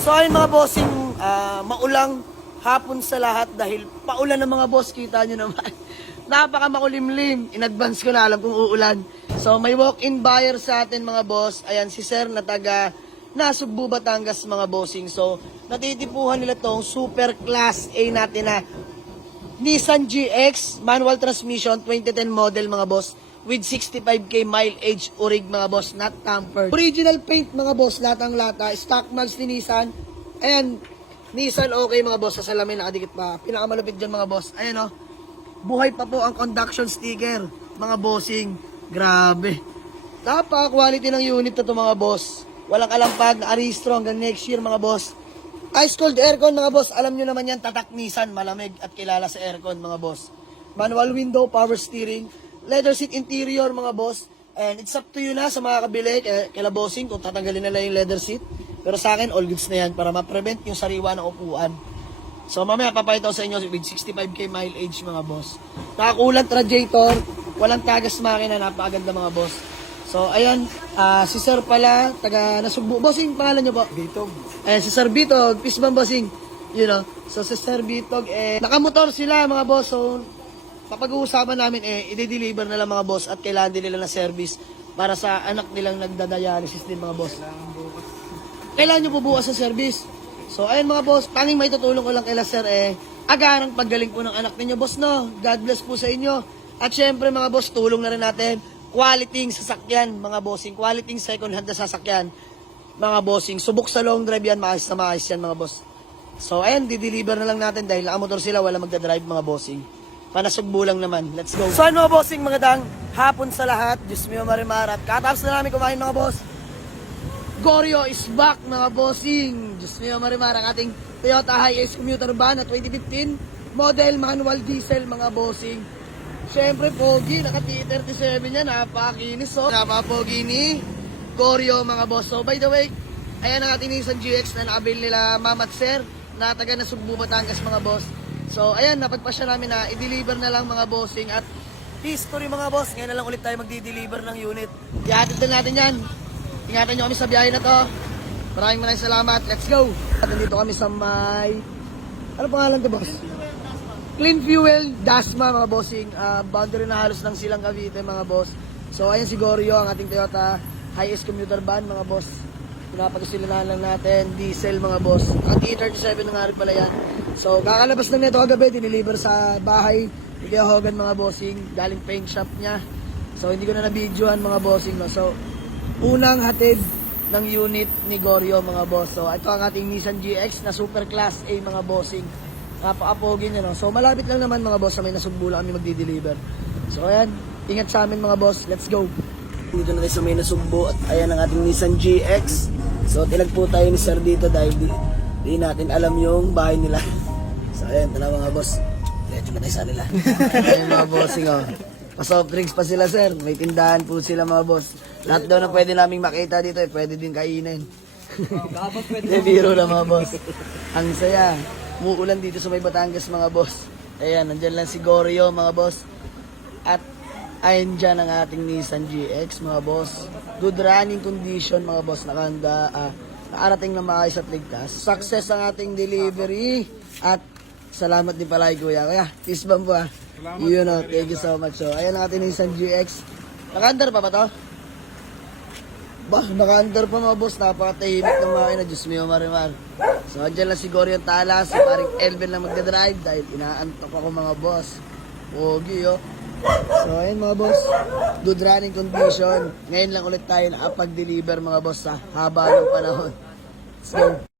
So ayun mga bossing, maulang hapon sa lahat dahil paulan ng mga boss, kita nyo naman. Napaka makulimlim, in advance ko na alam kung uulan. So may walk-in buyer sa atin mga boss, ayan si sir na taga Nasugbu, Batangas mga bossing. So natitipuhan nila tong super class A natin na Nissan GX manual transmission 2010 model mga boss with 65k mileage urig mga boss, not tampered. Original paint mga boss, latang lata, stock mags ni Nissan. And Nissan okay mga boss, sa salamin nakadikit pa. Pinakamalupit dyan mga boss, ayan o. Buhay pa po ang conduction sticker mga bossing. Grabe. Napaka-quality ng unit na to mga boss. Walang alampag, na-aristro hanggang next year mga boss. Ice cold aircon mga boss, alam nyo naman yan, tatak Nissan, malamig at kilala sa aircon mga boss. Manual window, power steering, leather seat interior mga boss. And it's up to you na sa mga kabili, kila bossing kung tatanggalin nila yung leather seat. Pero sa akin, all goods na yan para ma-prevent yung sariwa ng upuan. So mamaya papakita ko sa inyo with 65k mileage mga boss. Nakakulat radiator, walang tagas makina, napakaganda mga boss. So ayan, si sir pala, taga Nasugbu. Bossing, pangalan nyo po? Bitog. Si Sir Bitog, peace bomb bossing. You know, so si Sir Bitog, nakamotor sila mga boss. So papag-uusapan namin, i-deliver na lang mga boss at kailangan din nila na service para sa anak nilang nagda-dialysis din mga boss. Kailangan nyo po bukas sa service. So ayun mga boss, tanging may tutulong ko lang kay sir agarang paggaling po ng anak ninyo boss, no. God bless po sa inyo. At syempre mga boss, tulong na rin natin quality sasakyan mga bossing, quality second hand na sasakyan mga bossing. Subok sa long drive yan, maayos na maayos yan mga boss. So ayun, di-deliver na lang natin dahil nakamotor sila, wala magdadrive mga bossing. Panasugbo lang naman. Let's go. So ano mga bossing, mga dang hapon sa lahat. Diyos mio marimar. At katapos na namin kumain mga boss. Goryeo is back mga bossing. Diyos mio marimar. Ang ating Toyota Hiace commuter van na 2015 model manual diesel mga bossing. Siyempre pogi, naka T37 yan. Napakinis so. Napapogi ni Goryeo mga boss. So by the way, ayan ang ating Nissan GX na nakabil nila Mama at Sir na taga Nasugbu, Batangas mga boss. So, ayan, napagpasya namin na i-deliver na lang mga bossing at history mga boss. Ngayon na lang ulit tayo magdi-deliver ng unit. Ihatid na natin yan. Ingatan nyo kami sa biyahe na to. Maraming salamat. Let's go! At nandito kami sa may... Ano pangalan to boss? Clean Fuel Dasma mga bossing. Boundary na halos ng Silang Cavite mga boss. So, ayan si Goryeo, ang ating Toyota Hiace commuter van mga boss. Pinapagsilinahan lang natin, diesel mga boss. Ang T37 na nga rin pala yan. So, kakalabas lang nito kagabi, diniliver sa bahay ni Kuya Hogan mga bossing, galing paint shop niya. So, hindi ko na na-videoan mga bossing. No? So, unang hatid ng unit ni Goryeo mga boss. So, ito ang ating Nissan GX na super class A mga bossing. Napaka-pogi niya, no? So, malapit lang naman mga boss sa may Nasugbu lang kami magdi-deliver. So, ayan, ingat sa amin mga boss. Let's go! Dito na tayo sa may Nasugbu at ayan ang ating Nissan GX. So, tinagpo tayo ni Sir dito dahil di natin alam yung bahay nila. So, ayan, tala mga boss. Diretso na tayo sa nila. Ayan mga bossing, oh. Pa-soft drinks pa sila, sir. May tindahan po sila mga boss. Lahat daw na pwede naming makita dito, pwede din kainin. Biro na mga boss. Ang saya. Muulan dito sa may Batangas mga boss. Ayan, nandyan lang si Goryeo mga boss. At ayan dyan ang ating Nissan GX mga boss. Good running condition mga boss. Nakarating na maayos at ligtas. Success ang ating delivery. At salamat din pala kay Kuya. Kuya, peace bomb po You know, thank you so much. So, ayan ang ating Nissan GX. Naka-under pa ba to? Bah, naka-under pa mga boss. Napakatahimik ng makina. Diyos mio marimar. So, andyan lang si Goryeo Talas. Si paring Elvin lang magdadrive dahil inaantok ako mga boss. Pogi, oh. So, ayun mga boss. Good running condition. Ngayon lang ulit tayo nakapag-deliver mga boss sa haba ng panahon. Let's go.